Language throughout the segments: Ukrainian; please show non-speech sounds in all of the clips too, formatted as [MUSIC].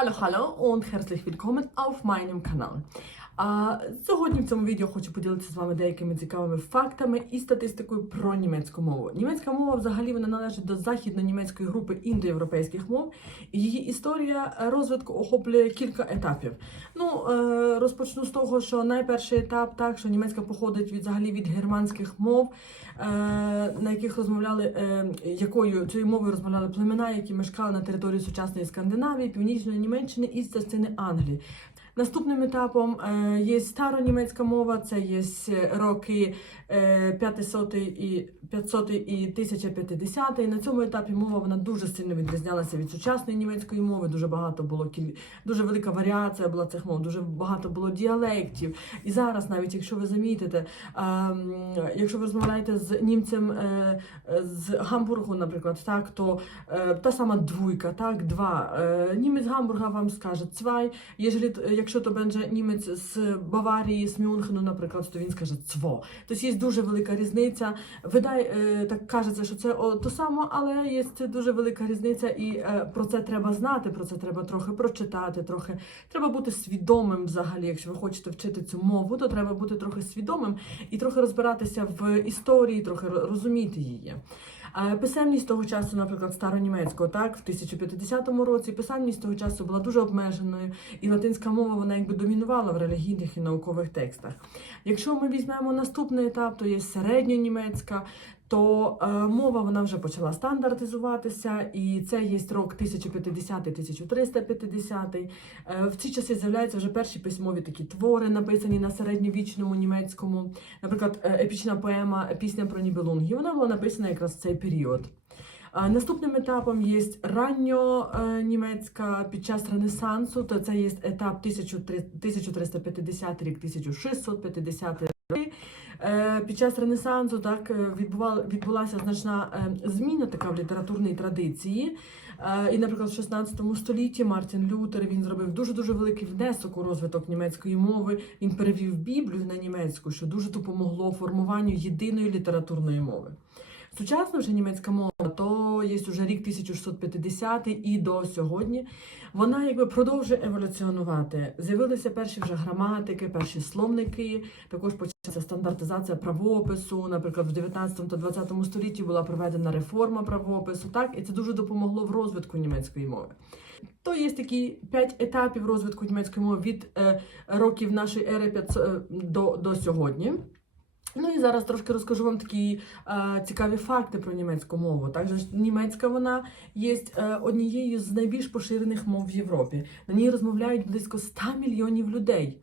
Hallo, hallo und herzlich willkommen auf meinem. А, сьогодні в цьому відео хочу поділитися з вами деякими цікавими фактами і статистикою про німецьку мову. Німецька мова взагалі вона належить до західно-німецької групи індоєвропейських мов, її історія е, розвитку охоплює кілька етапів. Ну, е, розпочну з того, що найперший етап так, що німецька походить від взагалі від германських мов, е, на яких розмовляли, якою цією мовою розмовляли племена, які мешкали на території сучасної Скандинавії, Північної і з частини Англії. Наступним етапом е, є старонімецька мова, це є роки е, 500 і 500 і 1050. І на цьому етапі мова вона дуже сильно відрізнялася від сучасної німецької мови. Дуже багато було кіль... дуже велика варіація була цих мов, дуже багато було діалектів. І зараз, навіть якщо ви замітите, е, якщо ви розмовляєте з німцем е, з Гамбургу, наприклад, так, то е, та сама двойка, так, два. Е, німець Гамбурга вам скаже цвай. Якщо то będzie німець з Баварії, з Мюнхену, наприклад, то він скаже цво. Тобто є дуже велика різниця. Видай, е, так кажеться, що це то само, але є дуже велика різниця, і е, про це треба знати, про це треба трохи прочитати, трохи треба бути свідомим взагалі. Якщо ви хочете вчити цю мову, то треба бути трохи свідомим і трохи розбиратися в історії, трохи розуміти її. Писемність того часу, наприклад, старонімецького, так, в 1050 році писемність того часу була дуже обмеженою, і латинська мова вона якби домінувала в релігійних і наукових текстах. Якщо ми візьмемо наступний етап, то є середньонімецька, то е, мова вона вже почала стандартизуватися, і це є рок 1050-1350. Е, в ці часи з'являються вже перші письмові такі твори, написані на середньовічному німецькому. Наприклад, е, епічна поема Пісня про Нібелунгі. Вона була написана якраз в цей період. Наступним етапом є ранньонімецька під час Ренесансу, то це є етап 1350 рік, 1650 роки. Е, Під час Ренесансу так е, відбувала, відбулася значна е, зміна така в літературній традиції. І, наприклад, в 16 столітті Мартін Лютер він зробив дуже дуже великий внесок у розвиток німецької мови. Він перевів Біблію на німецьку, що дуже допомогло формуванню єдиної літературної мови. Сучасна вже німецька мова, є вже рік 1650 і до сьогодні. Вона якби продовжує еволюціонувати. З'явилися перші вже граматики, перші словники. Також почалася стандартизація правопису. Наприклад, в 19 та 20 столітті була проведена реформа правопису. Так, і це дуже допомогло в розвитку німецької мови. То є такі п'ять етапів розвитку німецької мови від е, років нашої ери 500, е, до, до сьогодні. Ну і зараз трошки розкажу вам такі е, цікаві факти про німецьку мову. Також німецька вона є е, однією з найбільш поширених мов в Європі. На ній розмовляють близько 100 мільйонів людей,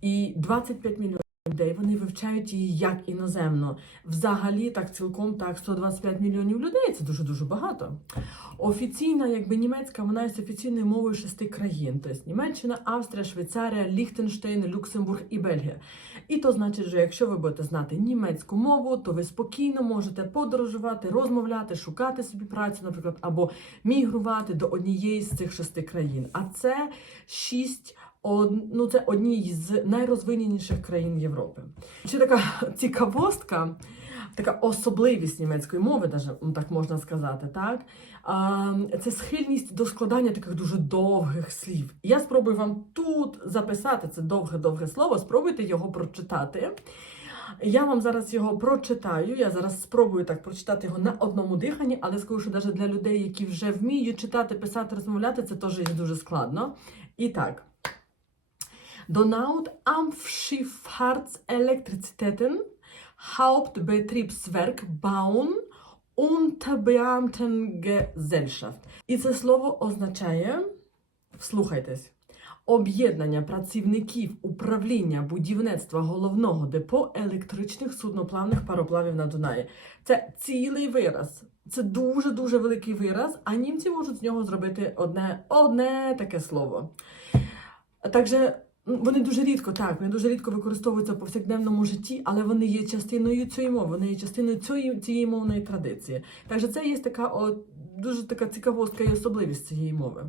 і 25 мільйонів людей вони вивчають її як іноземно. Взагалі, так цілком так 125 мільйонів людей. Це дуже дуже багато. Офіційна, якби німецька, вона є офіційною мовою шести країн: тобто Німеччина, Австрія, Швейцарія, Ліхтенштейн, Люксембург і Бельгія. І то значить, що якщо ви будете знати німецьку мову, то ви спокійно можете подорожувати, розмовляти, шукати собі працю, наприклад, або мігрувати до однієї з цих шести країн. А це шість. Ну, це одні з найрозвиненіших країн Європи. Ще така [LAUGHS] цікавостка, така особливість німецької мови, даже, ну, так можна сказати, так? Це схильність до складання таких дуже довгих слів. Я спробую вам тут записати це довге-довге слово, спробуйте його прочитати. Я вам зараз його прочитаю. Я зараз спробую так прочитати його на одному диханні, але скажу, що навіть для людей, які вже вміють читати, писати, розмовляти, це теж є дуже складно. І так. Donaut am Schifffahrtselektrizitäten Hauptbetriebswerk Bauen Unterbeamtengesellschaft. І це слово означає, вслухайтесь, об'єднання працівників управління будівництва головного депо електричних судноплавних пароплавів на Дунаї. Це цілий вираз. Це дуже-дуже великий вираз, а німці можуть з нього зробити одне, одне таке слово. Також вони дуже рідко, так, вони дуже рідко використовуються в повсякденному житті, але вони є частиною цієї мови, вони є частиною цієї, цієї мовної традиції. Так це є така о, дуже така цікавостка і особливість цієї мови.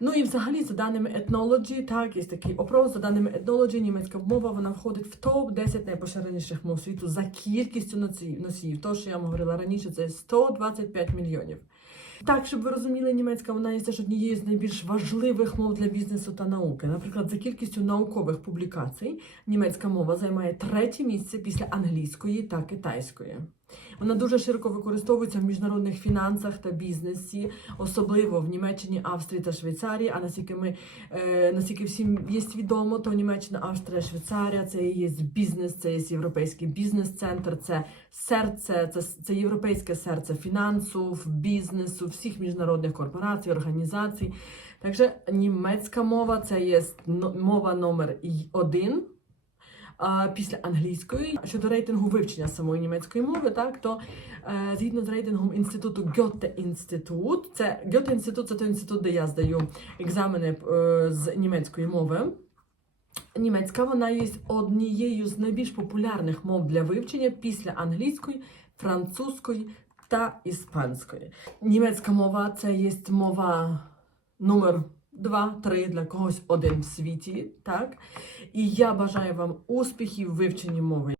Ну і взагалі, за даними Ethnology, так, є такий опрос, за даними Ethnology, німецька мова вона входить в топ-10 найпоширеніших мов світу за кількістю носіїв. То, що я вам говорила раніше, це 125 мільйонів. Так, щоб ви розуміли, німецька вона є теж однією з найбільш важливих мов для бізнесу та науки. Наприклад, за кількістю наукових публікацій німецька мова займає третє місце після англійської та китайської. Вона дуже широко використовується в міжнародних фінансах та бізнесі, особливо в Німеччині, Австрії та Швейцарії. А наскільки ми е, наскільки всім є відомо, то Німеччина, Австрія, Швейцарія це є бізнес, це є європейський бізнес-центр, це серце, це, це європейське серце фінансу, бізнесу, всіх міжнародних корпорацій, організацій. Також німецька мова це є мова номер один. Після англійської щодо рейтингу вивчення самої німецької мови, так то е, згідно з рейтингом інституту Goethe інститут, це Goethe інститут це той інститут, де я здаю екзамени е, з німецької мови. Німецька вона є однією з найбільш популярних мов для вивчення після англійської, французької та іспанської. Німецька мова це є мова номер 2-3 для когось один в світі, так? І я бажаю вам успіхів в вивченні мови.